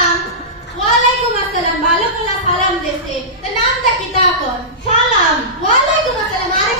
সালাম। ওয়ালাইকুম আসসালাম ভালো করে সালাম দেশে নামটা কি তাকন সালাম। ওয়ালাইকুম আসসালাম আরে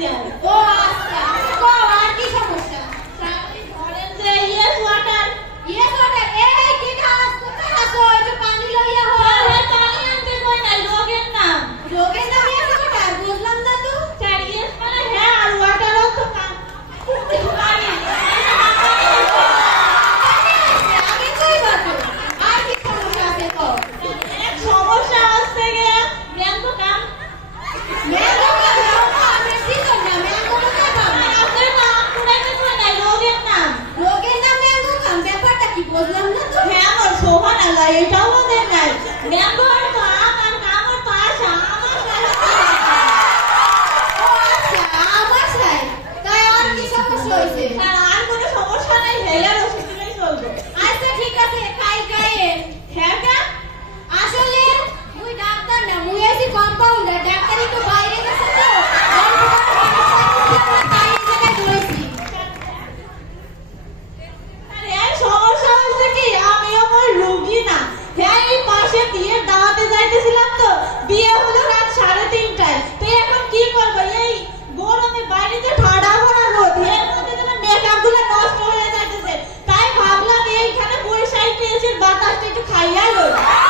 criança. Veamos Ayala.